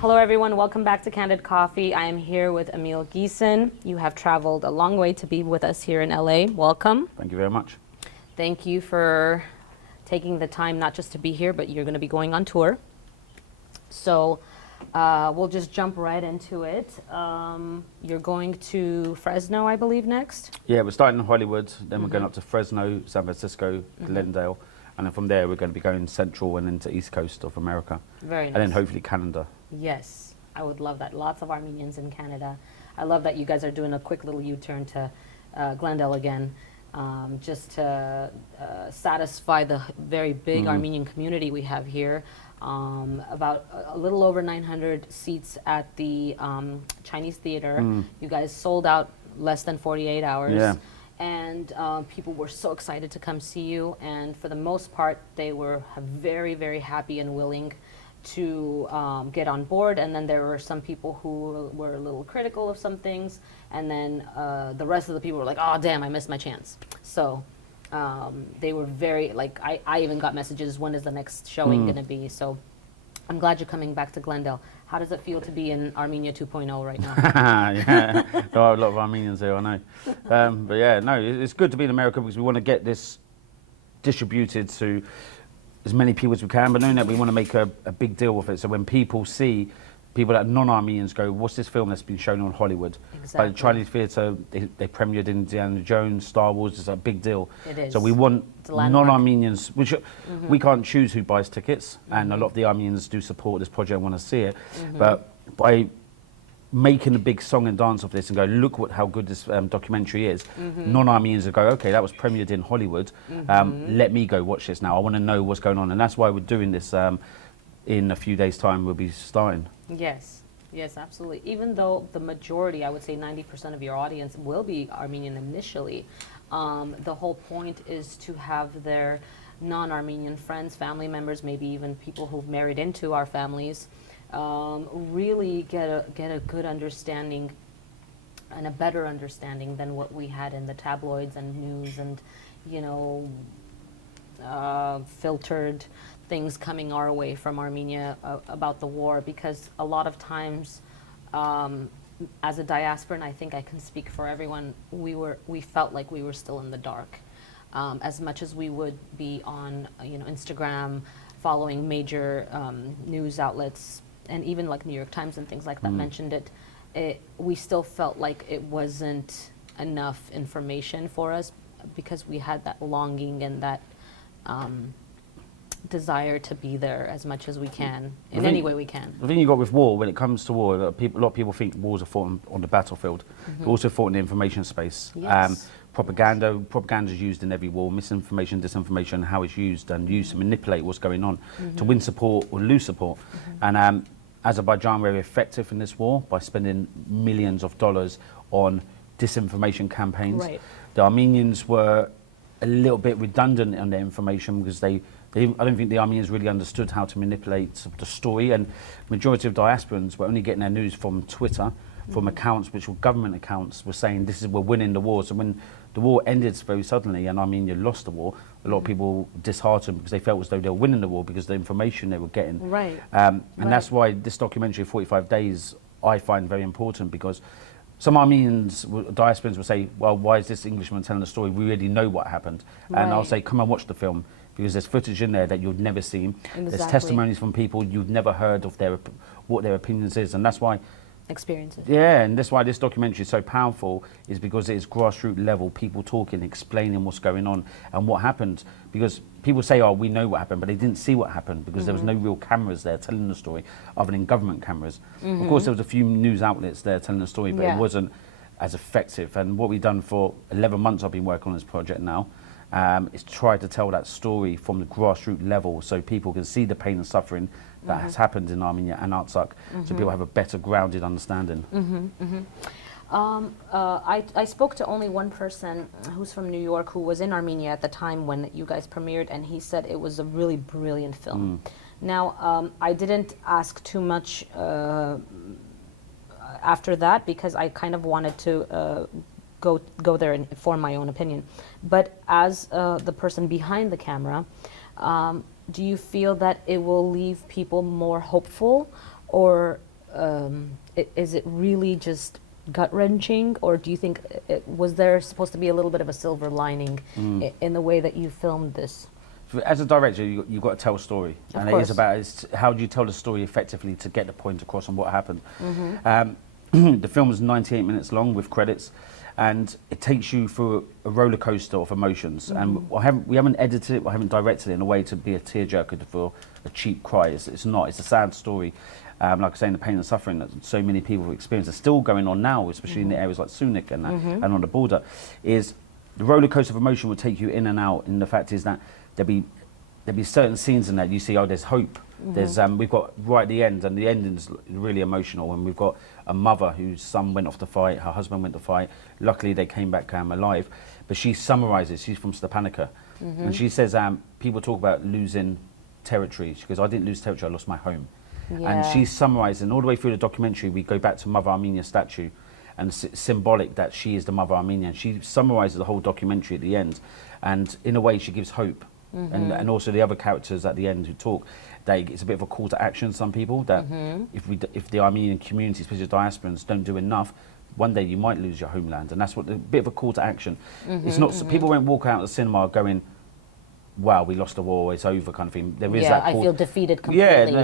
Hello everyone, welcome back to Candid Coffee. I am here with Emile Ghessen. You have traveled a long way to be with us here in LA. Welcome. Thank you very much. Thank you for taking the time not just to be here, but you're going to be going on tour. So we'll just jump right into it. You're going to Fresno, I believe, next? Yeah, we're starting in Hollywood, then we're going up to Fresno, San Francisco, Glendale, and then from there we're going to be going central and into East Coast of America. Very nice. And then hopefully Canada. Yes, I would love that. Lots of Armenians in Canada. I love that you guys are doing a quick little U-turn to Glendale again, just to satisfy the very big Armenian community we have here. About a little over 900 seats at the Chinese Theater. You guys sold out less than 48 hours. Yeah. And people were so excited to come see you. And for the most part, they were very, very happy and willing to get on board. And then there were some people who were a little critical of some things. And then the rest of the people were like, oh, damn, I missed my chance. So they were very, like, I even got messages, when is the next showing going to be? So I'm glad you're coming back to Glendale. How does it feel to be in Armenia 2.0 right now? Yeah, there are a lot of Armenians here, I know. But yeah, no, it's good to be in America because we want to get this distributed to as many people as we can, but knowing that we want to make a big deal with it. So when people see people that are non-Armenians go, what's this film that's been shown on Hollywood? Exactly. By the Chinese Theatre, they premiered Indiana Jones, Star Wars, it's a big deal. It is. So we want non-Armenians, which we can't choose who buys tickets, and a lot of the Armenians do support this project and want to see it. But by making a big song and dance of this and go, look how good this documentary is, non-Armenians will go, okay, that was premiered in Hollywood, let me go watch this now. I want to know what's going on. And that's why we're doing this. In a few days' time, we'll be starting. Yes, yes, absolutely. Even though the majority, I would say 90% of your audience will be Armenian initially, the whole point is to have their non-Armenian friends, family members, maybe even people who've married into our families, really get a good understanding and a better understanding than what we had in the tabloids and news and, you know, filtered things coming our way from Armenia about the war, because a lot of times as a diaspora, and I think I can speak for everyone, we felt like we were still in the dark. As much as we would be on Instagram, following major news outlets, and even like New York Times and things like that mentioned it, we still felt like it wasn't enough information for us, because we had that longing and that desire to be there as much as we can, in any way we can. The thing you got with war, when it comes to war, a lot of people think wars are fought on the battlefield, but also fought in the information space. Yes. Propaganda is used in every war, misinformation, disinformation, how it's used and used to manipulate what's going on, to win support or lose support. And Azerbaijan were very effective in this war by spending millions of dollars on disinformation campaigns. Right. The Armenians were a little bit redundant on their information because I don't think the Armenians really understood how to manipulate the story, and majority of diasporans were only getting their news from Twitter, from accounts which were government accounts, were saying we're winning the war. So when the war ended very suddenly and Armenia lost the war, a lot of people disheartened because they felt as though they were winning the war because of the information they were getting. Right. And that's why this documentary, 45 Days, I find very important, because some Armenians, diasporans will say, well, why is this Englishman telling the story? We already know what happened. And I'll say, come and watch the film, because there's footage in there that you've never seen. Exactly. There's testimonies from people you've never heard of what their opinions is. And that's why Experiences. Yeah, and that's why this documentary is so powerful, is because it is grassroots level, people talking, explaining what's going on and what happened. Because people say, oh, we know what happened, but they didn't see what happened because there was no real cameras there telling the story other than government cameers. Of course, there was a few news outlets there telling the story, but it wasn't as effective. And what we've done for 11 months, I've been working on this project now, is try to tell that story from the grassroots level so people can see the pain and suffering that has happened in Armenia and Artsakh, so people have a better grounded understanding. I spoke to only one person who's from New York who was in Armenia at the time when you guys premiered, and he said it was a really brilliant film. Now, I didn't ask too much after that because I kind of wanted to go there and form my own opinion. But as the person behind the camera, do you feel that it will leave people more hopeful, or is it really just gut-wrenching, or do you think was there supposed to be a little bit of a silver lining in the way that you filmed this? As a director, you've got to tell a story, Of and course. it is about how do you tell the story effectively to get the point across on what happened. The film is 98 minutes long with credits, and it takes you through a roller coaster of emotions. And we haven't edited it, we haven't directed it in a way to be a tearjerker for a cheap cry. It's not. It's a sad story. Like I say, the pain and suffering that so many people have experienced are still going on now, especially in the areas like Sunik and and on the border. Is the roller coaster of emotion will take you in and out. And the fact is that there'll be certain scenes in that you see, oh, there's hope. There's we've got right at the end, and the ending is really emotional. And we've got a mother whose son went off to fight, her husband went to fight. Luckily, they came back alive. But she summarises. She's from Stepanaka, and she says, people talk about losing territory. She goes, I didn't lose territory, I lost my home. Yeah. And she's summarising all the way through the documentary. We go back to Mother Armenia statue, and it's symbolic that she is the Mother Armenian. She summarises the whole documentary at the end, and in a way, she gives hope. And also the other characters at the end who talk, it's a bit of a call to action. Some people that if the Armenian community, especially diasporans, don't do enough, one day you might lose your homeland, and that's what a bit of a call to action. It's not people won't walk out of the cinema going, wow, we lost the war, it's over, kind of thing. There is that I call. feel defeated completely. Yeah, no,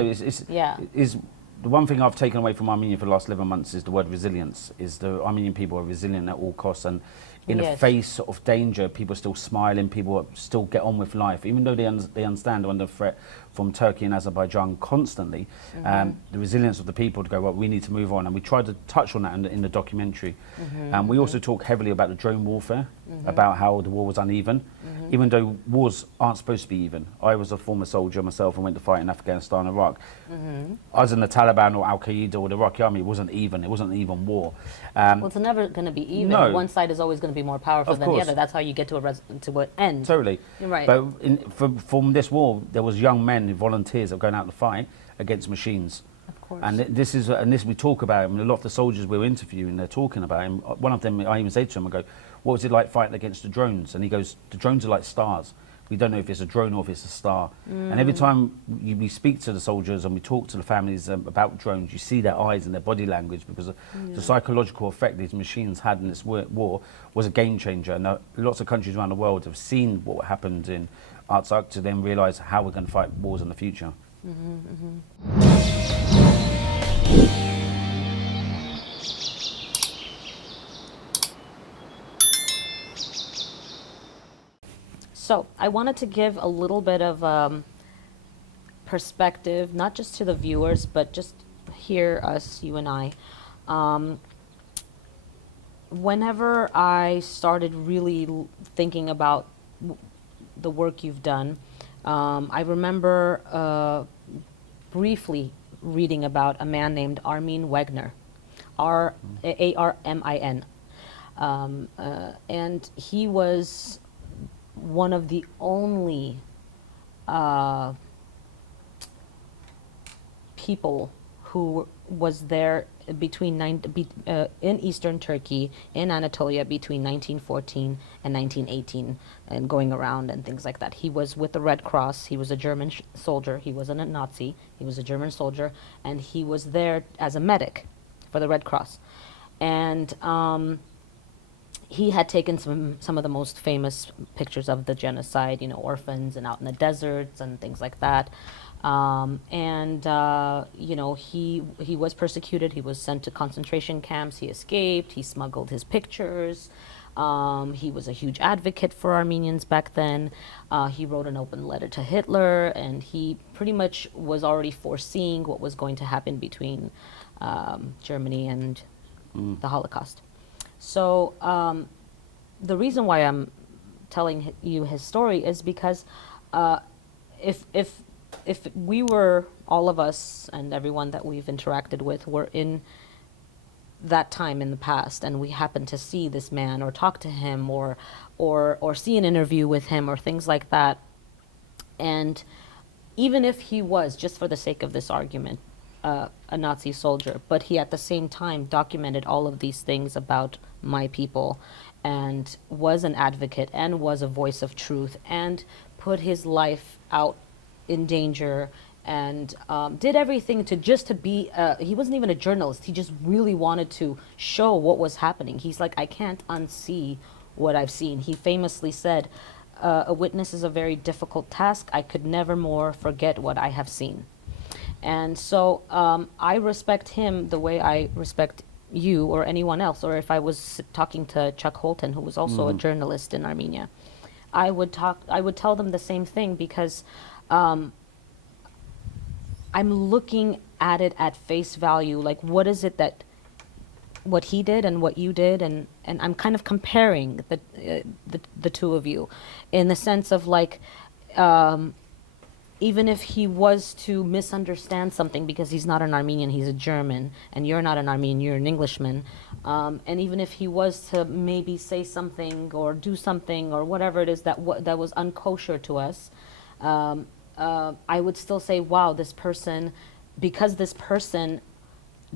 it's the one thing I've taken away from Armenia for the last 11 months is the word resilience. Is the Armenian people are resilient at all costs, and in the face of danger, people are still smiling, people still get on with life, even though they understand they're under threat from Turkey and Azerbaijan constantly. The resilience of the people to go, well, we need to move on, and we tried to touch on that in the documentary. And we also talk heavily about the drone warfare, about how the war was uneven, even though wars aren't supposed to be even. I was a former soldier myself and went to fight in Afghanistan and Iraq. I was in the Taliban or Al Qaeda or the Iraqi army. It wasn't even. It wasn't an even war. Well, it's never going to be even. No. One side is always going to be more powerful Of than the course. other. That's how you get to an end. Totally. You're right. But from this war, there was young men who volunteers that were going out to fight against machines. Of course. And this we talk about, and a lot of the soldiers we were interviewing, they're talking about him. One of them, I even said to him, I go, what was it like fighting against the drones? And he goes, the drones are like stars. We don't know if it's a drone or if it's a star. And every time we speak to the soldiers and we talk to the families about drones, you see their eyes and their body language, because the psychological effect these machines had in this war was a game changer. And lots of countries around the world have seen what happened in Artsakh to then realise how we're going to fight wars in the future. So I wanted to give a little bit of perspective, not just to the viewers, but just hear us, you and I. Whenever I started really thinking about the work you've done, I remember briefly reading about a man named Armin Wegner, Armin. And he was one of the only people who was there in eastern Turkey, in Anatolia, between 1914 and 1918, and going around and things like that. He was with the Red Cross. He was a German soldier. He wasn't a Nazi. He was a German soldier, and he was there as a medic for the Red Cross. And he had taken some of the most famous pictures of the genocide, orphans and out in the deserts and things like that. He was persecuted. He was sent to concentration camps. He escaped. He smuggled his pictures. He was a huge advocate for Armenians back then. He wrote an open letter to Hitler, and he pretty much was already foreseeing what was going to happen between Germany and the Holocaust. So the reason why I'm telling you his story is because if we were, all of us and everyone that we've interacted with, were in that time in the past, and we happen to see this man or talk to him or see an interview with him or things like that, and even if he was, just for the sake of this argument, a Nazi soldier, but he at the same time documented all of these things about my people and was an advocate and was a voice of truth and put his life out in danger and did everything to be. He wasn't even a journalist. He just really wanted to show what was happening. He's like, I can't unsee what I've seen. He famously said, "A witness is a very difficult task. I could never more forget what I have seen." And so I respect him the way I respect you or anyone else. Or if I was talking to Chuck Holton, who was also a journalist in Armenia, I would tell them the same thing, because I'm looking at it at face value. Like, what is it that what he did and what you did, and I'm kind of comparing the two of you, in the sense of like, even if he was to misunderstand something because he's not an Armenian, he's a German, and you're not an Armenian, you're an Englishman, and even if he was to maybe say something or do something or whatever it is that was unkosher to us, I would still say, wow, this person, because this person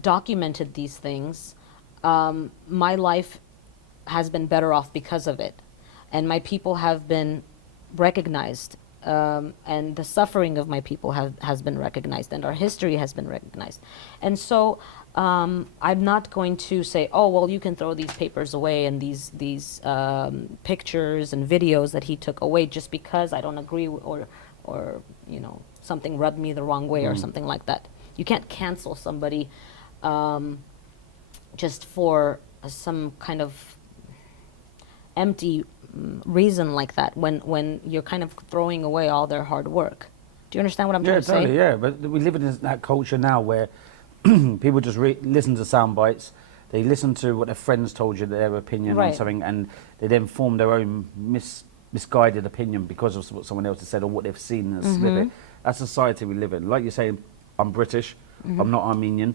documented these things, my life has been better off because of it. And my people have been recognized, and the suffering of my people has been recognized, and our history has been recognized. And so I'm not going to say, oh, well, you can throw these papers away and these pictures and videos that he took away just because I don't agree, or you know, something rubbed me the wrong way or something like that. You can't cancel somebody just for some kind of empty reason like that, when you're kind of throwing away all their hard work. Do you understand what I'm trying to say? Yeah, but we live in that culture now where people just listen to sound bites. They listen to what their friends told you, their opinion on something, and they then form their own misguided opinion because of what someone else has said or what they've seen in a snippet. That's the society we live in. Like you say, I'm British, I'm not Armenian,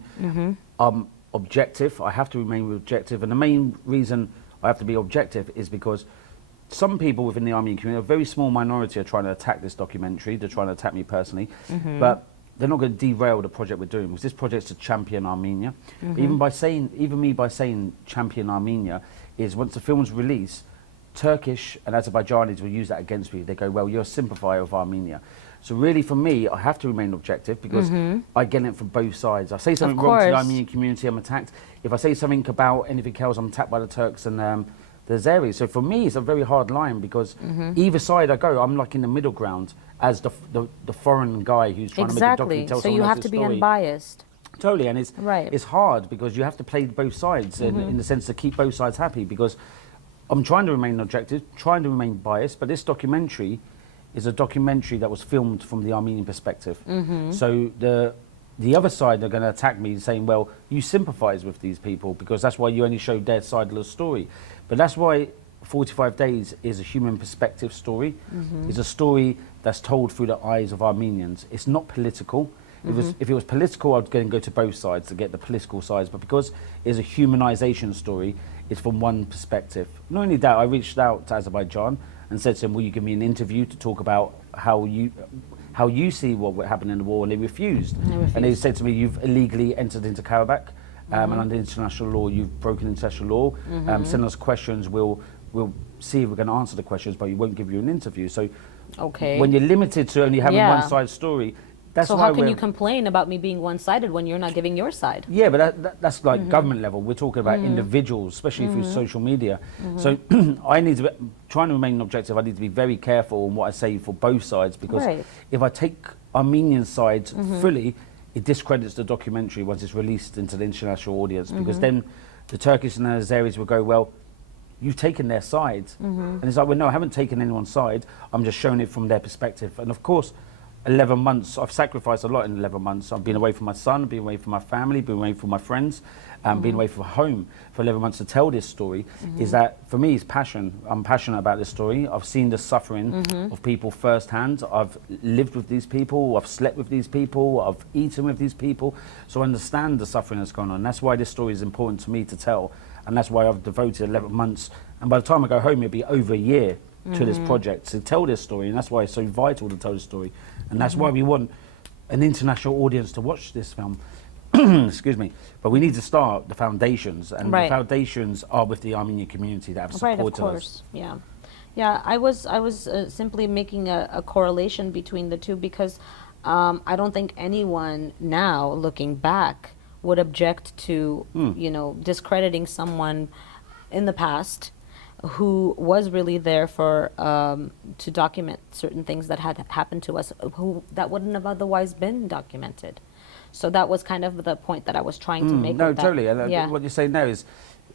I'm objective, I have to remain objective, and the main reason I have to be objective is because some people within the Armenian community, a very small minority, are trying to attack this documentary. They're trying to attack me personally, but they're not going to derail the project we're doing, because this project's to champion Armenia. Even me by saying champion Armenia, is once the film's released, Turkish and Azerbaijanis will use that against me. They go, well, you're a sympathizer of Armenia. So really, for me, I have to remain objective, because I get it from both sides. I say something wrong to the Armenian community, I'm attacked. If I say something about anything else, I'm attacked by the Turks and the Azeris. So for me, it's a very hard line, because either side I go, I'm like in the middle ground as the foreign guy who's trying to make a documentary, tell so you have to be unbiased. Totally, and it's hard, because you have to play both sides in the sense to keep both sides happy, because I'm trying to remain objective, trying to remain biased, but this documentary is a documentary that was filmed from the Armenian perspective. So the other side are going to attack me saying, well, you sympathise with these people because that's why you only show their side of the story. But that's why 45 Days is a human perspective story. It's a story that's told through the eyes of Armenians. It's not political. If it was political, I'd go to both sides to get the political sides. But because it's a humanisation story, it's from one perspective. Not only that, I reached out to Azerbaijan and said to them, will you give me an interview to talk about how you see what happened in the war, and they refused. And they said to me, you've illegally entered into Karabakh, and under international law, you've broken international law. Send us questions, we'll see if we're going to answer the questions, but we won't give you an interview. So when you're limited to only having one side story, that's so why how can you complain about me being one-sided when you're not giving your side? Yeah, but that's like government level. We're talking about individuals, especially through social media. So I need to trying to remain objective. I need to be very careful on what I say for both sides, because if I take Armenian side fully, it discredits the documentary once it's released into the international audience, because then the Turkish and the Azeris will go, well, you've taken their side. And it's like, well, no, I haven't taken anyone's side. I'm just showing it from their perspective. And of course, 11 months, I've sacrificed a lot in 11 months. I've been away from my son, been away from my family, been away from my friends, been away from home for 11 months to tell this story. Is that, for me, it's passion. I'm passionate about this story. I've seen the suffering of people firsthand. I've lived with these people, I've slept with these people, I've eaten with these people. So I understand the suffering that's gone on. That's why this story is important to me to tell. And that's why I've devoted 11 months. And by the time I go home, it'll be over a year to this project to tell this story. And that's why it's so vital to tell the story. And that's why we want an international audience to watch this film. Excuse me. But we need to start the foundations. And the foundations are with the Armenian community that have supported us. Yeah, I was simply making a correlation between the two, because I don't think anyone now, looking back, would object to, discrediting someone in the past who was really there for to document certain things that had happened to us, who that wouldn't have otherwise been documented. So that was kind of the point that I was trying to make. No, with that. totally. And Yeah. what you're saying now is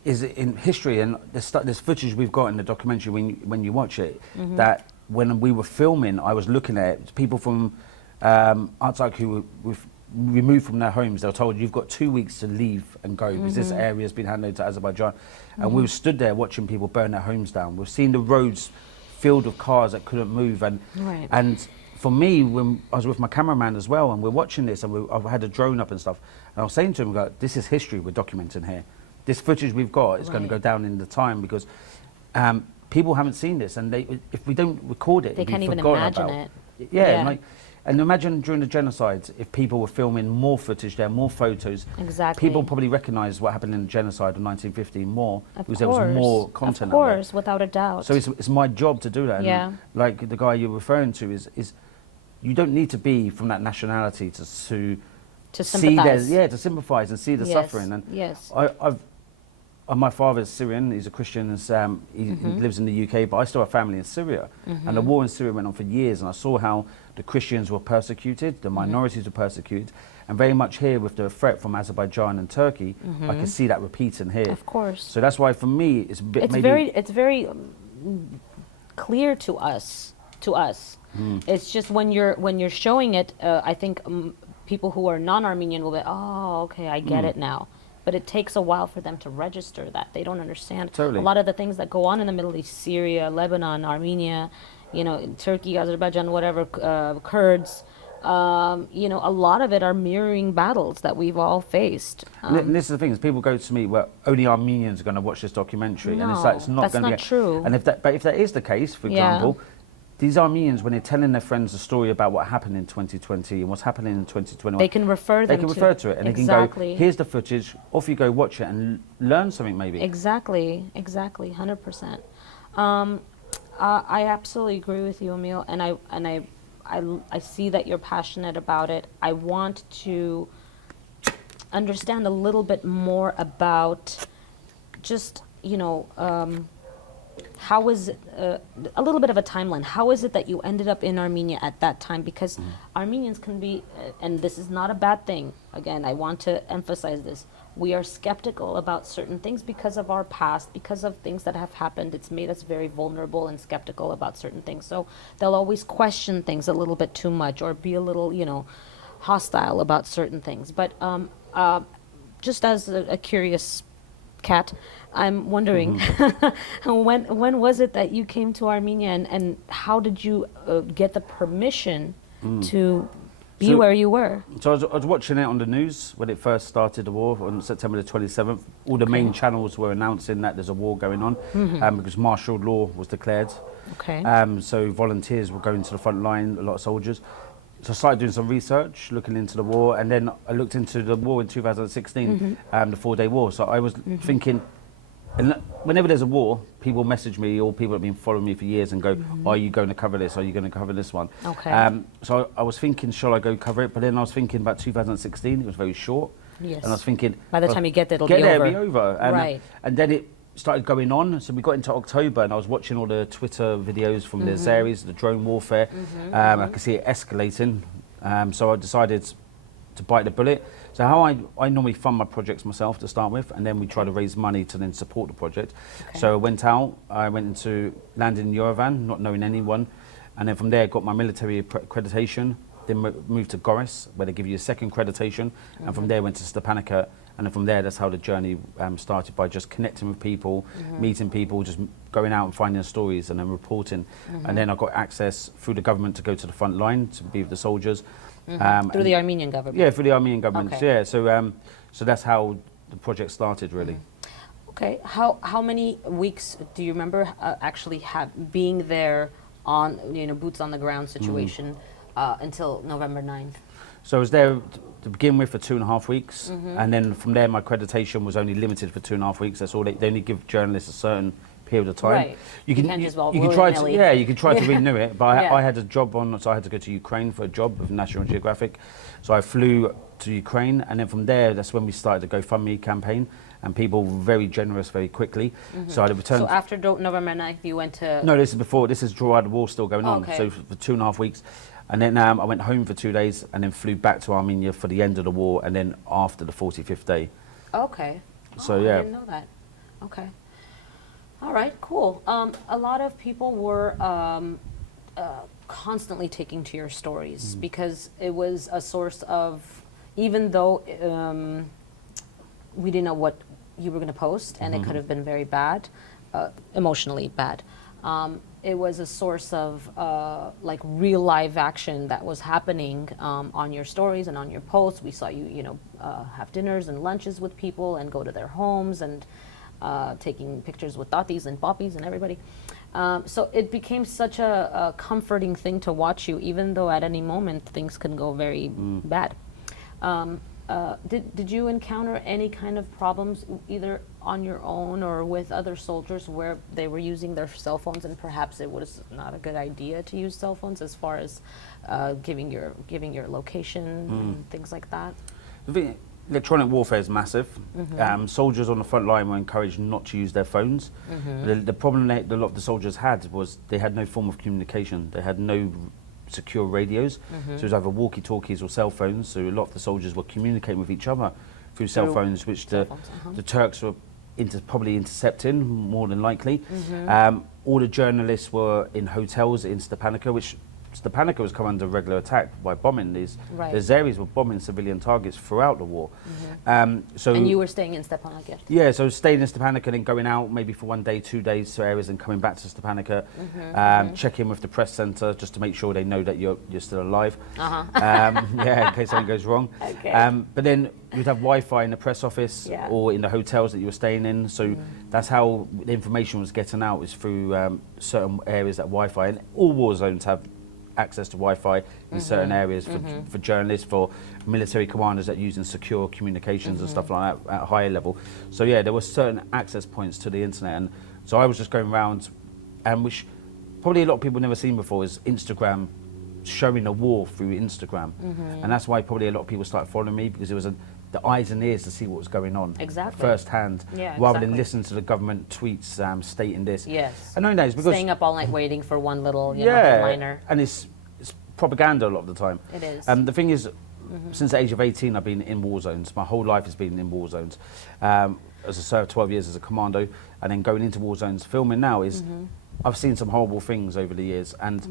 in history, and there's footage we've got in the documentary when you watch it, that when we were filming, I was looking at people from Artsakh who were removed from their homes. They were told, you've got 2 weeks to leave and go because this area has been handed to Azerbaijan. And we were stood there watching people burn their homes down. We've seen the roads filled with cars that couldn't move. And for me, when I was with my cameraman as well, and we're watching this, and I've had a drone up and stuff, and I was saying to him, this is history we're documenting here. This footage we've got is going to go down in the time because people haven't seen this, and if we don't record it, They can't even imagine it. Yeah. And imagine during the genocide, if people were filming more footage there, more photos, people probably recognise what happened in the genocide of 1950 more, because there was more content. Of course, without a doubt. So it's my job to do that. Yeah. And like the guy you're referring to is you don't need to be from that nationality to see sympathise. to sympathise and see the suffering. And my father's Syrian, he's a Christian, and he lives in the UK, but I still have family in Syria. And the war in Syria went on for years, and I saw how the Christians were persecuted, the minorities were persecuted, and very much here with the threat from Azerbaijan and Turkey, I can see that repeating here. Of course. So that's why for me it's a bit it's very clear to us. It's just when you're showing it, I think people who are non-Armenian will be, oh, okay, I get it now. But it takes a while for them to register that. They don't understand a lot of the things that go on in the Middle East, Syria, Lebanon, Armenia, Turkey, Azerbaijan, whatever, Kurds. A lot of it are mirroring battles that we've all faced. And this is the thing: is people go to me, well, only Armenians are going to watch this documentary, and it's like it's not going to be true. And if that is the case, for example, these Armenians, when they're telling their friends a story about what happened in 2020 and what's happening in 2021, they can refer to it, and they can go, here's the footage, off you go, watch it, and learn something maybe. Exactly, 100%. I absolutely agree with you, Emile, and I see that you're passionate about it. I want to understand a little bit more about just, how is it, a little bit of a timeline. How is it that you ended up in Armenia at that time? Because Armenians can be, and this is not a bad thing, again, I want to emphasize this, we are skeptical about certain things because of our past, because of things that have happened. It's made us very vulnerable and skeptical about certain things. So they'll always question things a little bit too much or be a little, hostile about certain things. But just as a curious cat, I'm wondering, when was it that you came to Armenia, and how did you get the permission to be where you were? So I was watching it on the news when it first started, the war, on September the 27th. All the main channels were announcing that there's a war going on because martial law was declared. So volunteers were going to the front line, a lot of soldiers. So I started doing some research, looking into the war, and then I looked into the war in 2016, the 4-day war. So I was thinking, and whenever there's a war, people message me, or people have been following me for years and go, are you going to cover this? Are you going to cover this one? So I was thinking, shall I go cover it? But then I was thinking about 2016, it was very short. Yes. And I was thinking, by the time you get there, it'll be over. And, right. And then it started going on. So we got into October, and I was watching all the Twitter videos from the Azeris, the drone warfare. I could see it escalating. So I decided to bite the bullet. So how I normally fund my projects myself to start with, and then we try to raise money to then support the project. So I went into landed in Yerevan, not knowing anyone, and then from there got my military accreditation, then moved to Goris, where they give you a second accreditation, and from there went to Stepanakert, and then from there that's how the journey started, by just connecting with people, meeting people, just going out and finding stories and then reporting. And then I got access through the government to go to the front line to be with the soldiers. Through the Armenian government? Yeah, through the Armenian government, yeah. So that's how the project started, really. Okay, how many weeks do you remember actually being there on, boots on the ground situation until November 9th? So I was there to begin with for 2.5 weeks, and then from there my accreditation was only limited for 2.5 weeks. That's all. They only give journalists a certain period of time. Right. You can't just, well, you can try to, willy-nilly. yeah, you can try to renew it. But Yeah. I had a job on, so I had to go to Ukraine for a job with National Geographic. So I flew to Ukraine, and then from there, that's when we started the GoFundMe campaign, and people were very generous very quickly. So I returned. So after November 9th, you went to... No, this is before. This is while the war's still going on. Okay. So for 2.5 weeks. And then I went home for 2 days and then flew back to Armenia for the end of the war and then after the 45th day. Okay. So, I yeah. didn't know that. Okay. All right, cool. A lot of people were constantly taking to your stories because it was a source of, even though we didn't know what you were going to post and it could have been very bad, emotionally bad. It was a source of like real live action that was happening on your stories and on your posts. We saw you, have dinners and lunches with people and go to their homes and taking pictures with tatis and poppies and everybody. So it became such a comforting thing to watch you, even though at any moment things can go very bad. Did you encounter any kind of problems either on your own or with other soldiers where they were using their cell phones and perhaps it was not a good idea to use cell phones as far as giving your location and things like that? Electronic warfare is massive. Soldiers on the front line were encouraged not to use their phones. The problem that a lot of the soldiers had was they had no form of communication. They had no secure radios. So it was either walkie-talkies or cell phones. So a lot of the soldiers were communicating with each other through cell phones, which the Turks were probably intercepting, more than likely. All the journalists were in hotels in Stepanakert, which Stepanakert was come under regular attack by bombing. These areas were bombing civilian targets throughout the war. And you were staying in Stepanakert? Yeah, so staying in Stepanakert and going out maybe for 1 day, 2 days to areas and coming back to Stepanakert, check in with the press centre just to make sure they know that you're still alive. Yeah, in case something goes wrong. Okay. But then you'd have Wi-Fi in the press office or in the hotels that you were staying in. So that's how the information was getting out, is through certain areas that Wi-Fi. And all war zones have access to Wi-Fi in certain areas for journalists, for military commanders that using secure communications and stuff like that at a higher level. So yeah, there were certain access points to the internet, and so I was just going around, and which probably a lot of people never seen before is Instagram, showing a war through Instagram, and that's why probably a lot of people started following me, because it was the eyes and ears to see what was going on firsthand, rather than listen to the government tweets stating this. Yes. And knowing that is because staying up all night waiting for one little headliner. And it's propaganda a lot of the time. It is. The thing is, since the age of 18, I've been in war zones. My whole life has been in war zones. As I served 12 years as a commando, and then going into war zones, filming now is, I've seen some horrible things over the years, and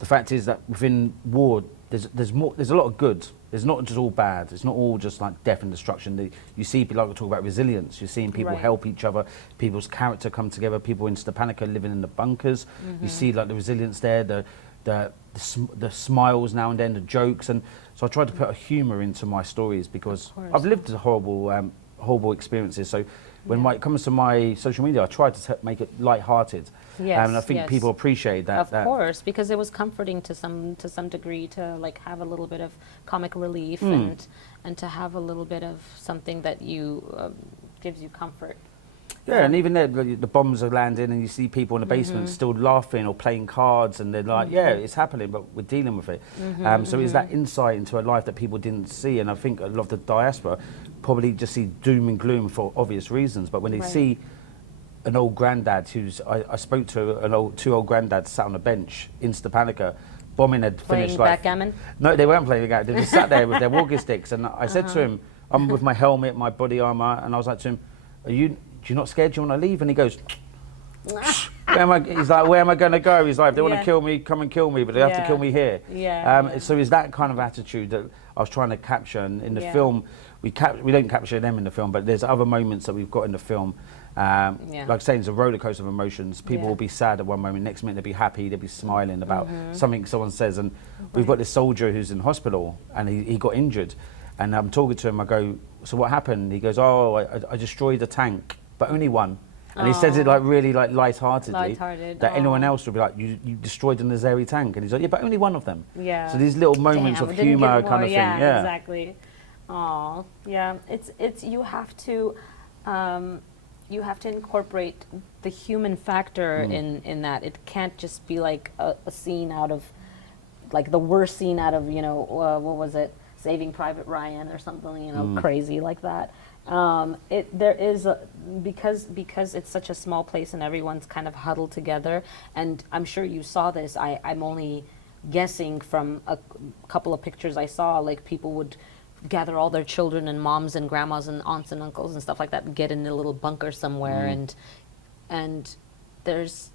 the fact is that within war, there's a lot of good. It's not just all bad. It's not all just like death and destruction. You see people, like we talk about resilience. You're seeing people help each other, people's character come together. People in Stepanakert living in the bunkers. You see like the resilience there, the smiles now and then, the jokes, and so I tried to put a humour into my stories because I've lived horrible experiences. So when it comes to my social media, I tried to make it light-hearted. And I think people appreciate that. Of course, because it was comforting to some degree to like have a little bit of comic relief and to have a little bit of something that gives you comfort. Yeah, and even there, the bombs are landing, and you see people in the basement still laughing or playing cards, and they're like, "Yeah, it's happening, but we're dealing with it." So it's that insight into a life that people didn't see, and I think a lot of the diaspora probably just see doom and gloom for obvious reasons. But when they see an old granddad, I spoke to two old granddads sat on a bench in Stepanakert, bombing had finished. Playing backgammon? No, they weren't playing backgammon. They just sat there with their walking sticks, and I said to him, "I'm with my helmet, my body armor," and I was like to him, "Do you not scared? Do you want to leave?" And he goes, he's like, "Where am I going to go?" He's like, "If they want to kill me, come and kill me, but they have to kill me here." So it's that kind of attitude that I was trying to capture, and in the film, we don't capture them in the film, but there's other moments that we've got in the film. Like saying, it's a roller coaster of emotions. People will be sad at one moment, next minute they'll be happy, they'll be smiling about something someone says. And we've got this soldier who's in hospital, and he got injured, and I'm talking to him. I go, "So what happened?" He goes, "Oh, I destroyed a tank, but only one." And he says it like really like light-heartedly, that anyone else would be like, you destroyed an Azeri tank, and he's like, "Yeah, but only one of them." So these little moments of humour kind of thing. Yeah, exactly. Oh, yeah. It's you have to you have to incorporate the human factor in that. It can't just be like a scene out of, like the worst scene out of, you know, what was it, Saving Private Ryan or something, you know, crazy like that. There is because it's such a small place and everyone's kind of huddled together, and I'm sure you saw this. I'm only guessing from a couple of pictures I saw, like people would gather all their children and moms and grandmas and aunts and uncles and stuff like that and get in a little bunker somewhere, and there's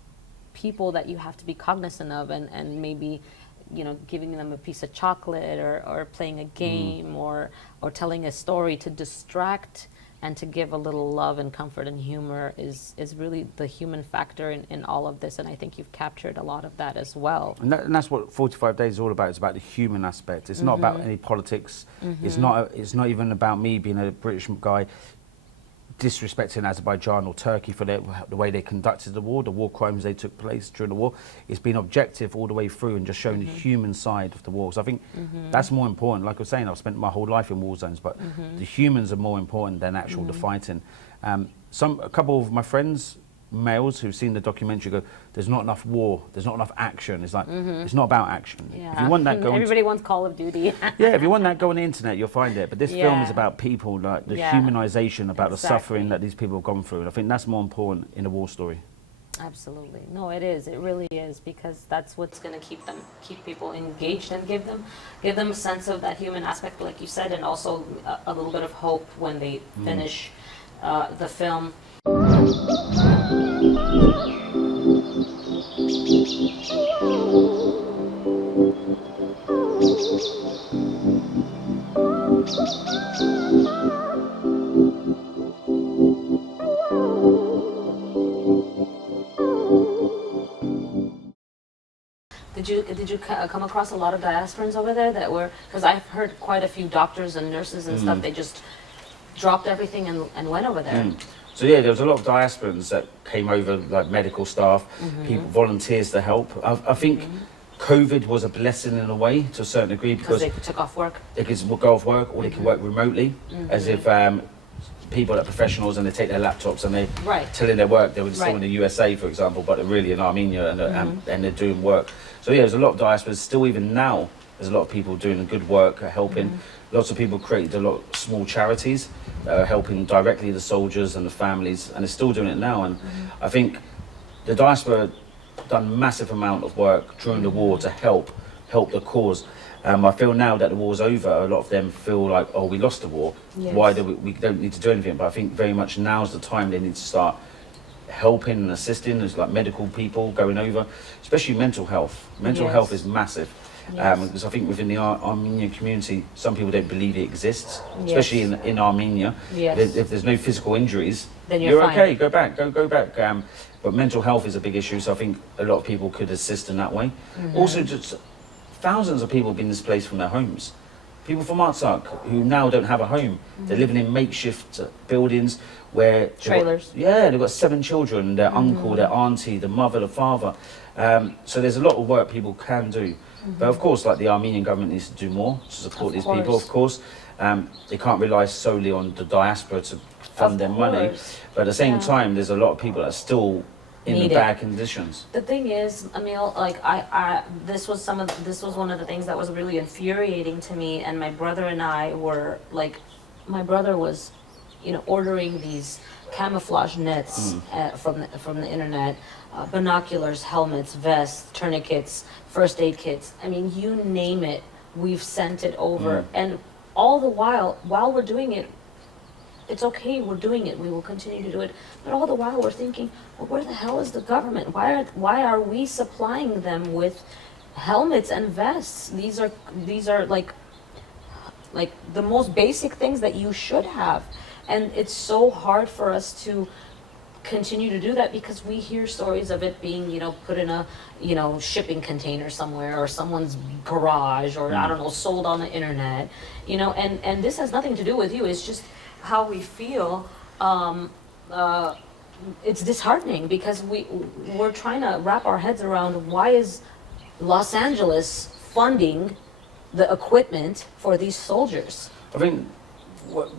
people that you have to be cognizant of, and maybe, you know, giving them a piece of chocolate or playing a game or telling a story to distract and to give a little love and comfort and humor is really the human factor in all of this, and I think you've captured a lot of that as well. And that's what 45 Days is all about. It's about the human aspect. It's not about any politics. It's not even about me being a British guy disrespecting Azerbaijan or Turkey for the way they conducted the war crimes they took place during the war. It's been objective all the way through and just showing the human side of the war. So I think that's more important. Like I was saying, I've spent my whole life in war zones, but the humans are more important than actual the fighting. A couple of my friends, males who've seen the documentary, go, there's not enough war, there's not enough action. It's like, it's not about action. Yeah. If you want that, everybody wants Call of Duty. Yeah, if you want that, go on the internet, you'll find it. But this film is about people, like the humanization, about the suffering that these people have gone through. And I think that's more important in a war story. Absolutely. No, it is. It really is, because that's what's going to keep people engaged and give them a sense of that human aspect, like you said, and also a little bit of hope when they finish the film. Did you come across a lot of diasporans over there that were, because I've heard quite a few doctors and nurses and stuff, they just dropped everything and went over there. So yeah, there was a lot of diasporans that came over, like medical staff, people, volunteers to help. I think COVID was a blessing in a way, to a certain degree, because they took off work. They could go off work, or they could work remotely, as if people are professionals and they take their laptops and they telling their work. They were still in the USA, for example, but they're really in Armenia and they're doing work. So yeah, there's a lot of diasporas. Still, even now, there's a lot of people doing good work, helping. Lots of people created a lot of small charities that are helping directly the soldiers and the families, and they're still doing it now. And I think the diaspora done massive amount of work during the war to help the cause. I feel now that the war's over, a lot of them feel like, oh, we lost the war. Why do we don't need to do anything? But I think very much now's the time they need to start helping and assisting. There's like medical people going over, especially mental health. Mental health is massive. Because I think within the Armenian community, some people don't believe it exists, especially in Armenia. If there's no physical injuries, then you're okay. Go back. But mental health is a big issue, so I think a lot of people could assist in that way. Also, just thousands of people have been displaced from their homes. People from Artsakh who now don't have a home. They're living in makeshift buildings where trailers. They've got 7 children, their uncle, their auntie, the mother, the father. So there's a lot of work people can do. But of course, like the Armenian government needs to do more to support these people, of course. They can't rely solely on the diaspora to fund their money. But at the same time, there's a lot of people that are still in bad conditions. The thing is, Emile, like this was one of the things that was really infuriating to me, and my brother and I were like, my brother was, ordering these camouflage nets from the internet, binoculars, helmets, vests, tourniquets, first aid kits. I mean, you name it, we've sent it over, and all the while we're doing it, it's okay, we're doing it, we will continue to do it, but all the while we're thinking, well, where the hell is the government? Why are we supplying them with helmets and vests? These are like the most basic things that you should have, and it's so hard for us to continue to do that because we hear stories of it being, put in a, shipping container somewhere or someone's garage, or I don't know, sold on the internet, and this has nothing to do with you. It's just how we feel. It's disheartening because we're trying to wrap our heads around why is Los Angeles funding the equipment for these soldiers. I think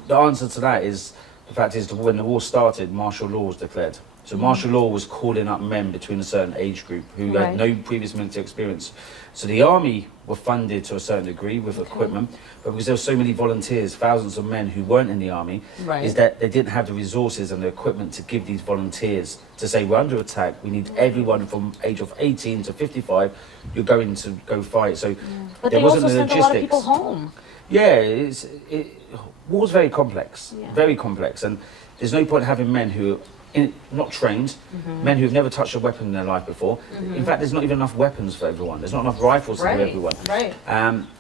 the answer to that is the fact is, when the war started, martial law was declared. So martial law was calling up men between a certain age group who Right. had no previous military experience. So the army were funded to a certain degree with equipment, but because there were so many volunteers, thousands of men who weren't in the army, Right. is that they didn't have the resources and the equipment to give these volunteers to say, we're under attack, we need everyone from age of 18 to 55, you're going to go fight. So But there they wasn't also the sent a lot of logistics. people home. Yeah, war's very complex, Yeah. very complex, and there's no point having men who are not trained, men who've never touched a weapon in their life before. In fact, there's not even enough weapons for everyone. There's not enough rifles for everyone. Right.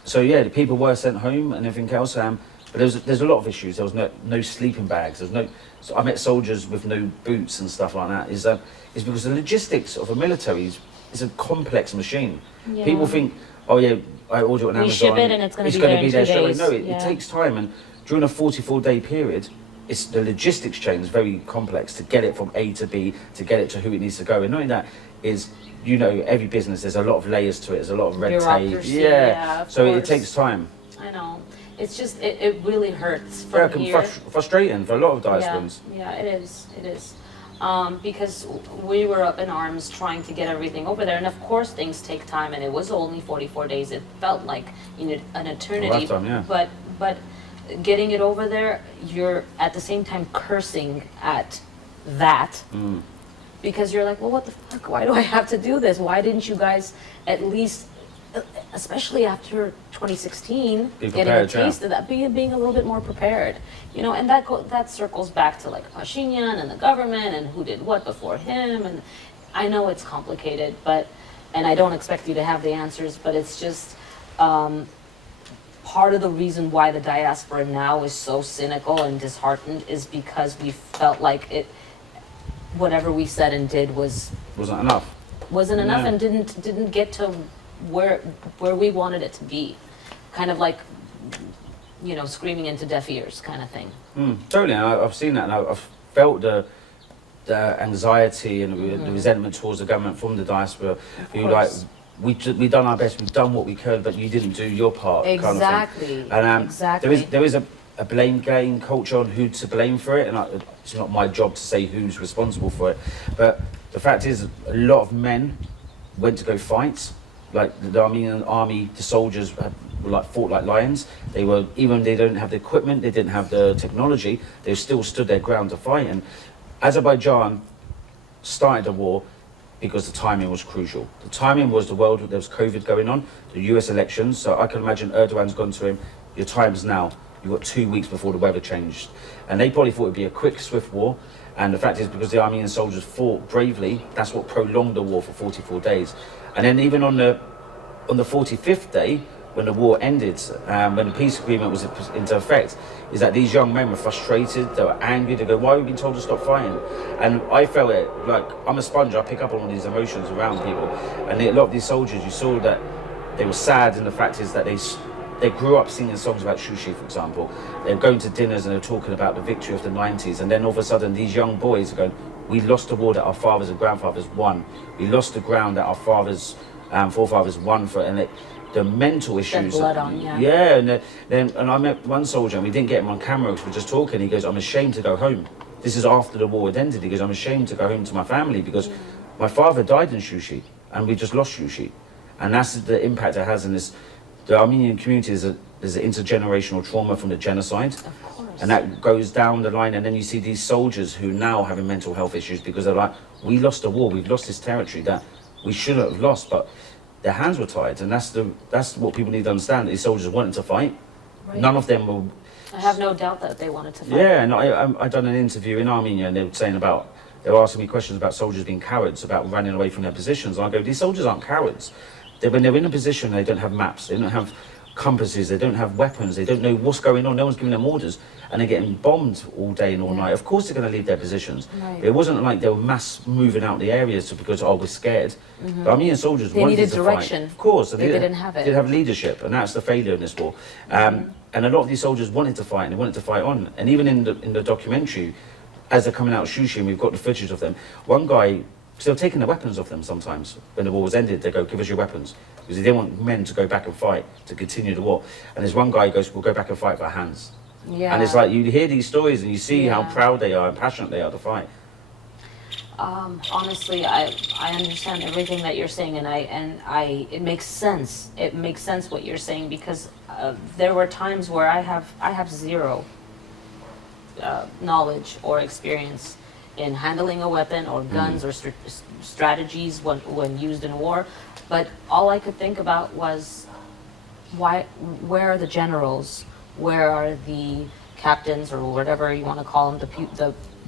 So yeah, the people were sent home and everything else. But there's a lot of issues. There was no sleeping bags. There's no. So I met soldiers with no boots and stuff like that. Is because the logistics of a military is a complex machine. Yeah. People think, oh yeah, I order it on We Amazon. ship it and it's gonna be gonna there in 2 straight away. days. No, it Yeah. takes time, and during a 44-day period, it's the logistics chain is very complex to get it from A to B, to get it to who it needs to go. And knowing that is, every business, there's a lot of layers to it. There's a lot of red tape. Bureaucracy, yeah, of So it course. takes time. I know. It's just, it really hurts Very from here. frustrating for a lot of diasporans. Yeah, it is. It is. Because we were up in arms trying to get everything over there, and of course things take time, and it was only 44 days. It felt like an eternity. A lifetime, yeah. But getting it over there, you're at the same time cursing at that. Because you're like, well, what the fuck? Why do I have to do this? Why didn't you guys at least, especially after 2016, Be getting a prepared, yeah. taste of that, being a little bit more prepared, and that circles back to like Pashinyan and the government and who did what before him, and I know it's complicated, and I don't expect you to have the answers, but it's just part of the reason why the diaspora now is so cynical and disheartened is because we felt like whatever we said and did wasn't Wasn't enough. and didn't get to where we wanted it to be, kind of like screaming into deaf ears kind of thing. Totally, and I've seen that, and I've felt the anxiety and the resentment towards the government from the diaspora. Who like, course. we done our best, we've done what we could, but you didn't do your part. Exactly. Kind of thing. And Exactly. there is a blame game culture on who to blame for it, and it's not my job to say who's responsible for it. But the fact is, a lot of men went to go fight, like the Armenian army, the soldiers fought like lions. They were, even they don't have the equipment, they didn't have the technology, they still stood their ground to fight. And Azerbaijan started the war because the timing was crucial. The timing was there was COVID going on, the US elections, so I can imagine Erdogan's gone to him, your time's now. You've got 2 weeks before the weather changed. And they probably thought it'd be a quick, swift war. And the fact is, because the Armenian soldiers fought bravely, that's what prolonged the war for 44 days. And then even on the 45th day, when the war ended, when the peace agreement was into effect, is that these young men were frustrated, they were angry, they go, why have we been told to stop fighting? And I felt it, like, I'm a sponge, I pick up on all these emotions around people. And a lot of these soldiers, you saw that they were sad, and the fact is that they grew up singing songs about Shushi, for example. They're going to dinners and they're talking about the victory of the 90s, and then all of a sudden these young boys are going, we lost the war that our fathers and grandfathers won. We lost the ground that our forefathers won for, and the mental issues. blood on, yeah. Yeah, and I met one soldier, and we didn't get him on camera because we were just talking. He goes, I'm ashamed to go home. This is after the war had ended. He goes, I'm ashamed to go home to my family because my father died in Shushi, and we just lost Shushi. And that's the impact it has in this. The Armenian community there's an intergenerational trauma from the genocide. Of course. And that goes down the line, and then you see these soldiers who now having mental health issues because they're like, we lost the war, we've lost this territory that we shouldn't have lost, but their hands were tied, and that's what people need to understand. These soldiers wanted to fight. Right. None of them were. I have no doubt that they wanted to fight. Yeah, and I done an interview in Armenia, and they were saying they were asking me questions about soldiers being cowards, about running away from their positions. And I go, these soldiers aren't cowards. When they're in a position, they don't have maps, they don't have compasses, they don't have weapons, they don't know what's going on, no one's giving them orders, and they're getting bombed all day and all night. Of course they're going to leave their positions. Right. It wasn't like they were mass moving out the areas because, we're scared. The Armenian soldiers They wanted needed to direction. fight. Of course. They didn't have it. They didn't have leadership, and that's the failure in this war. And a lot of these soldiers wanted to fight, and they wanted to fight on. And even in the documentary, as they're coming out of Shushi, and we've got the footage of them, one guy, still taking the weapons off them sometimes. When the war was ended, they go, give us your weapons. Because they didn't want men to go back and fight, to continue the war. And there's one guy who goes, we'll go back and fight with our hands. Yeah. And it's like you hear these stories and you see how proud they are and passionate they are to fight. Honestly, I understand everything that you're saying, and it makes sense. It makes sense what you're saying, because there were times where I have zero knowledge or experience in handling a weapon or guns or strategies when used in war, but all I could think about was where are the generals? Where are the captains, or whatever you want to call them,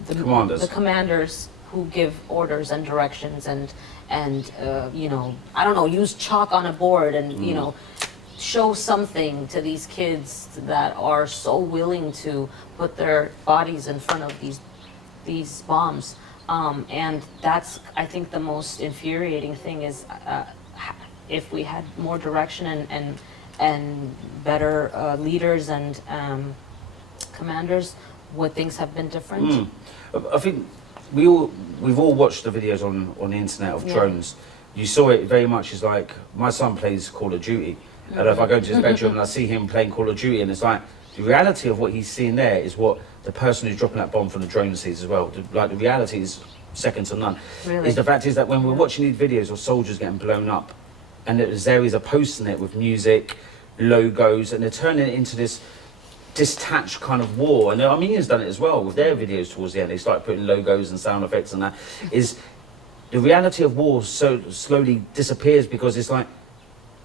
Commanders. the commanders who give orders and directions and you know, I don't know, use chalk on a board and you know, show something to these kids that are so willing to put their bodies in front of these bombs, and that's, I think, the most infuriating thing is if we had more direction and better leaders and commanders, would things have been different? I think we've all watched the videos on the internet of drones. You saw it very much as like, my son plays Call of Duty, and if I go to his bedroom and I see him playing Call of Duty, and it's like, the reality of what he's seeing there is what the person who's dropping that bomb from the drone sees as well. Like, the reality is second to none. Really? Is the fact is that when we're watching these videos of soldiers getting blown up, and the Azeris are posting it with music, logos, and they're turning it into this detached kind of war, and the Armenians done it as well with their videos towards the end. They started putting logos and sound effects and that. Is the reality of war so slowly disappears, because it's like,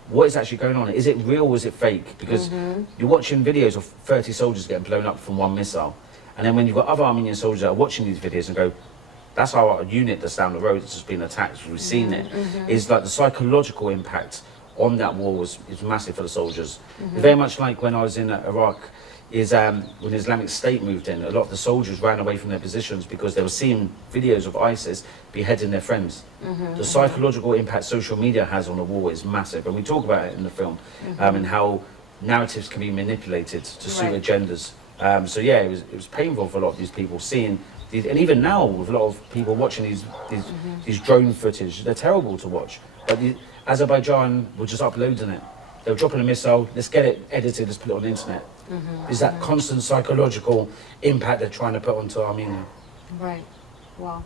what is actually going on? Is it real or is it fake? Because you're watching videos of 30 soldiers getting blown up from one missile, and then when you've got other Armenian soldiers that are watching these videos and go, that's our unit that's down the road that's just been attacked, we've seen it. Is like the psychological impact on that war is massive for the soldiers. Very much like when I was in Iraq, is when the Islamic State moved in, a lot of the soldiers ran away from their positions because they were seeing videos of ISIS beheading their friends. The psychological impact social media has on the war is massive, and we talk about it in the film, and how narratives can be manipulated to suit agendas. So yeah, it was painful for a lot of these people seeing these, and even now with a lot of people watching these drone footage, they're terrible to watch. But Azerbaijan were just uploading it. They were dropping a missile, let's get it edited, let's put it on the internet. Is that constant psychological impact they're trying to put onto Armenia. Right. Wow.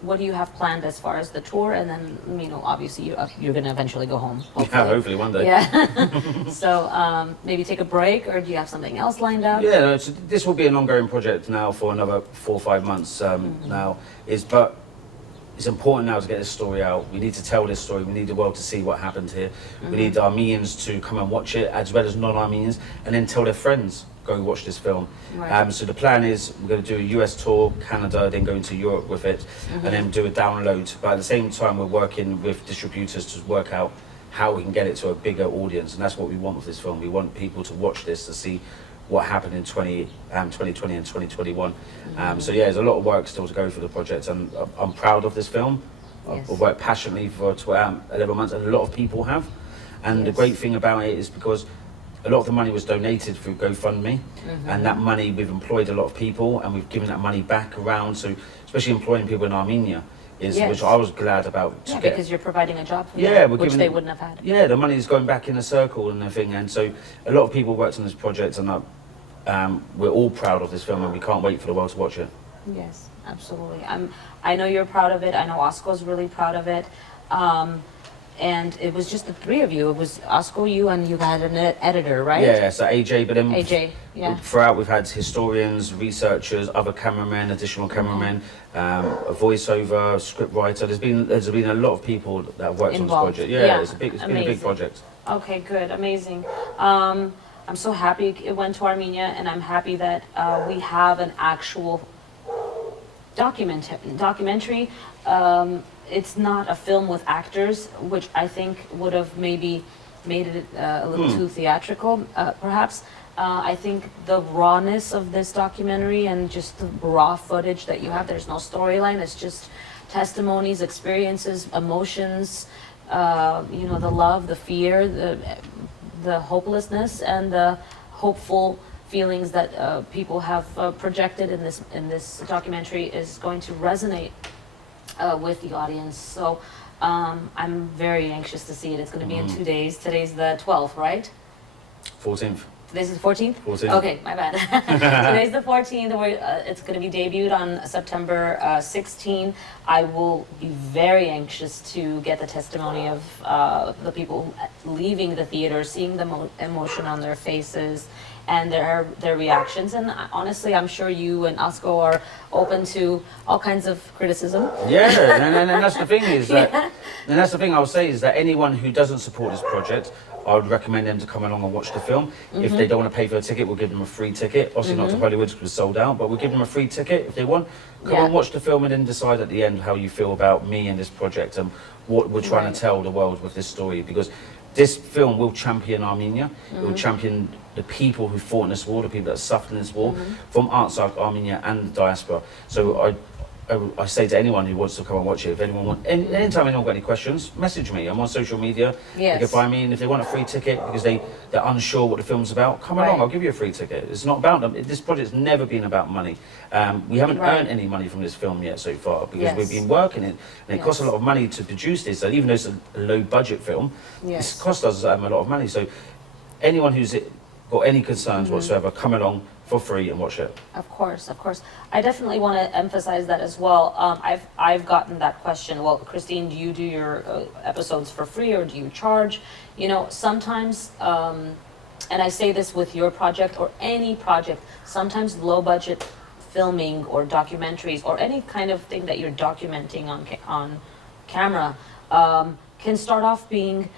What do you have planned as far as the tour, and then, you know, obviously you're going to eventually go home. Hopefully. Yeah, hopefully one day. Yeah. So maybe take a break, or do you have something else lined up? Yeah, no, this will be an ongoing project now for another 4 or 5 months now. But it's important now to get this story out. We need to tell this story. We need the world to see what happened here. We need the Armenians to come and watch it, as well as non-Armenians, and then tell their friends, go watch this film. Right. So the plan is we're going to do a US tour, Canada, then go into Europe with it, and then do a download. But at the same time, we're working with distributors to work out how we can get it to a bigger audience, and that's what we want with this film. We want people to watch this to see what happened in 2020 and 2021. So yeah, there's a lot of work still to go for the project, and I'm proud of this film. Yes. I've worked passionately for 11 months, and a lot of people have. And the great thing about it is because a lot of the money was donated through GoFundMe, and that money, we've employed a lot of people, and we've given that money back around, so especially employing people in Armenia, which I was glad about. Yeah, because you're providing a job for Yeah, them, which they wouldn't have had. Yeah, the money is going back in a circle and everything, and so a lot of people worked on this project, and we're all proud of this film, and we can't wait for the world to watch it. Yes, absolutely. I know you're proud of it. I know Osko's really proud of it. And it was just the three of you. It was Osko, you, and you had an editor, right? Yeah, so AJ, but then AJ, yeah. Throughout we've had historians, researchers, other cameramen, additional cameramen, a voiceover, script writer. There's been a lot of people that have worked Involved. on this project. Yeah, it's been a big Amazing. project. Okay, good, amazing. I'm so happy it went to Armenia, and I'm happy that we have an actual documentary. It's not a film with actors, which I think would have maybe made it a little too theatrical, perhaps. I think the rawness of this documentary and just the raw footage that you have, there's no storyline, it's just testimonies, experiences, emotions, you know, the love, the fear, the hopelessness, and the hopeful feelings that people have projected in this documentary is going to resonate with the audience. So I'm very anxious to see it. It's going to be in 2 days. Today's the 12th, right? 14th. Today's the 14th? 14th. Okay, my bad. Today's the 14th. It's going to be debuted on September 16. I will be very anxious to get the testimony of the people leaving the theater, seeing the emotion on their faces and their reactions. And honestly, I'm sure you and Asko are open to all kinds of criticism. Yeah, and that's the thing is that, and that's the thing I would say is that anyone who doesn't support this project, I would recommend them to come along and watch the film. If they don't want to pay for a ticket, we'll give them a free ticket. Obviously not to Hollywood because it's sold out, but we'll give them a free ticket if they want. Come and watch the film and then decide at the end how you feel about me and this project and what we're trying to tell the world with this story. Because this film will champion Armenia. It will champion the people who fought in this war, the people that suffered in this war, from Artsakh, Armenia and the diaspora. So I say to anyone who wants to come and watch it, if anyone wants, anytime anyone got any questions, message me. I'm on social media. They can find me, and if they want a free ticket because they're unsure what the film's about, come along. I'll give you a free ticket. It's not about them. This project's never been about money. We haven't earned any money from this film yet so far because we've been working it, and it costs a lot of money to produce this. So even though it's a low budget film, it's cost us a lot of money. So anyone who's got any concerns whatsoever, come along for free and watch it. Of course, of course. I definitely want to emphasize that as well. I've gotten that question. Well, Christine, do you do your episodes for free or do you charge? You know, sometimes, and I say this with your project or any project, sometimes low budget filming or documentaries or any kind of thing that you're documenting on camera can start off being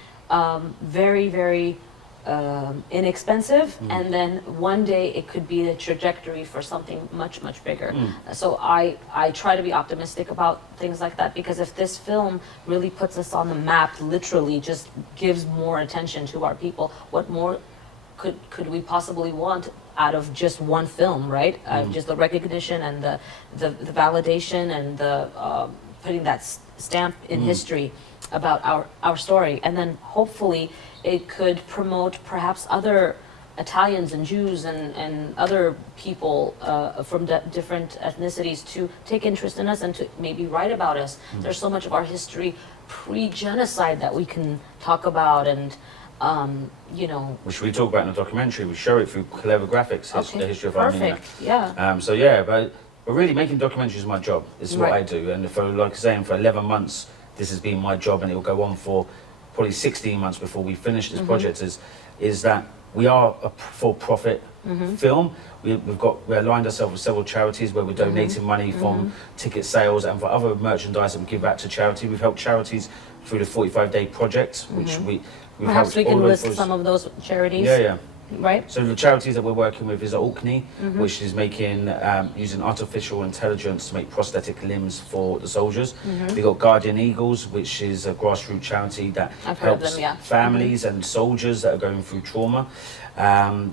very, very inexpensive, and then one day it could be a trajectory for something much, much bigger. So I try to be optimistic about things like that, because if this film really puts us on the map, literally just gives more attention to our people, what more could we possibly want out of just one film, right? Just the recognition and the validation and the putting that stamp in history about our story, and then hopefully it could promote perhaps other Italians and Jews and other people from different ethnicities to take interest in us and to maybe write about us. There's so much of our history pre-genocide that we can talk about, and you know, which we talk about in the documentary. We show it through clever graphics, the history of Armenia. Yeah. So yeah, but really making documentaries is my job. This is what I do, and for, like saying, for 11 months this has been my job, and it will go on for probably 16 months before we finish this project. Is that we are a for-profit film. We're aligned ourselves with several charities where we're donating money from ticket sales and for other merchandise that we give back to charity. We've helped charities through the 45-day project, which we've perhaps we can list some of those charities. Yeah. Right. So the charities that we're working with is Orkney, which is making using artificial intelligence to make prosthetic limbs for the soldiers. We've got Guardian Eagles, which is a grassroots charity that helps families and soldiers that are going through trauma.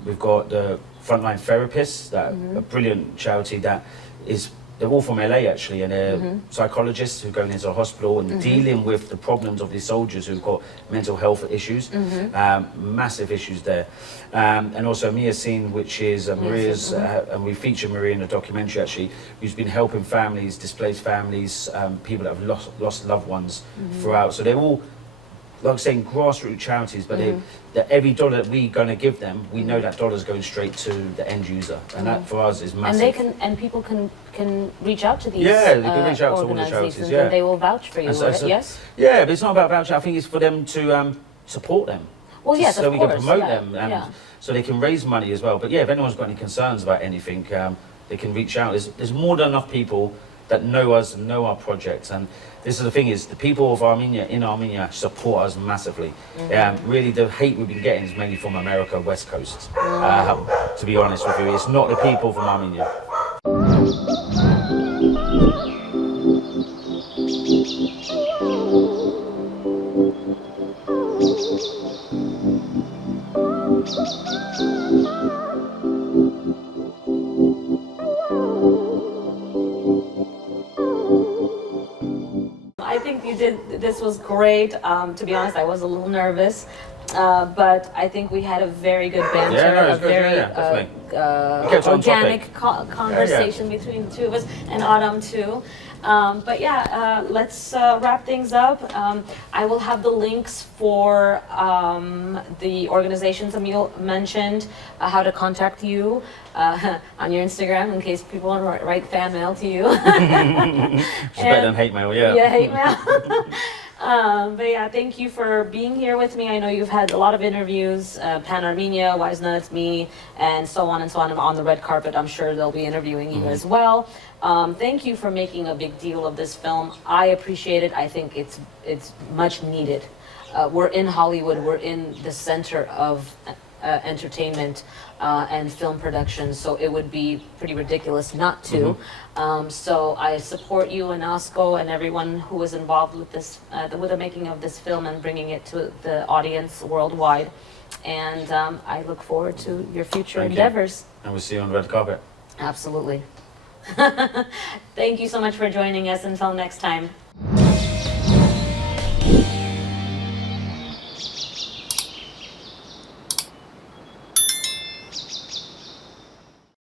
We've got the Frontline Therapists, that a brilliant charity that is. They're all from LA actually, and they're psychologists who go into a hospital and dealing with the problems of these soldiers who've got mental health issues, massive issues there. And also Mia Scene, which is Maria's, and we feature Maria in the documentary actually, who's been helping families, displaced families, people that have lost loved ones throughout. So they're all, like saying, grassroots charities, but that every dollar that we're going to give them, we know that dollar's going straight to the end user, and that for us is massive. And people can reach out to these. Yeah, they can reach out to all the charities. And they will vouch for you. Yes. Yeah, but it's not about voucher. I think it's for them to support them. Well, yes, so of we course. can promote them, and so they can raise money as well. But yeah, if anyone's got any concerns about anything, they can reach out. There's more than enough people that know us and know our projects, and this is the thing is the people of Armenia in Armenia support us massively. Really, the hate we've been getting is mainly from America, West Coast. To be honest with you, it's not the people from Armenia. I think you did. This was great. To be honest, I was a little nervous. But I think we had a very good banter, Yeah, no, it was a good, very definitely. We kept on organic topic. conversation between the two of us, and Autumn too. But yeah, let's wrap things up. I will have the links for the organizations Emile mentioned, how to contact you on your Instagram in case people want to write fan mail to you. It's better than hate mail, yeah. Yeah, hate mail. But yeah, thank you for being here with me. I know you've had a lot of interviews, Pan Armenia, Wise Nuts, me, and so on and so on the red carpet. I'm sure they'll be interviewing you as well. Thank you for making a big deal of this film. I appreciate it. I think it's much needed. We're in Hollywood. We're in the center of entertainment and film production, so it would be pretty ridiculous not to. So I support you and Osco and everyone who was involved with this, with the making of this film and bringing it to the audience worldwide. And I look forward to your future Thank you. endeavors. And we'll see you on the red carpet. Absolutely. Thank you so much for joining us. Until next time.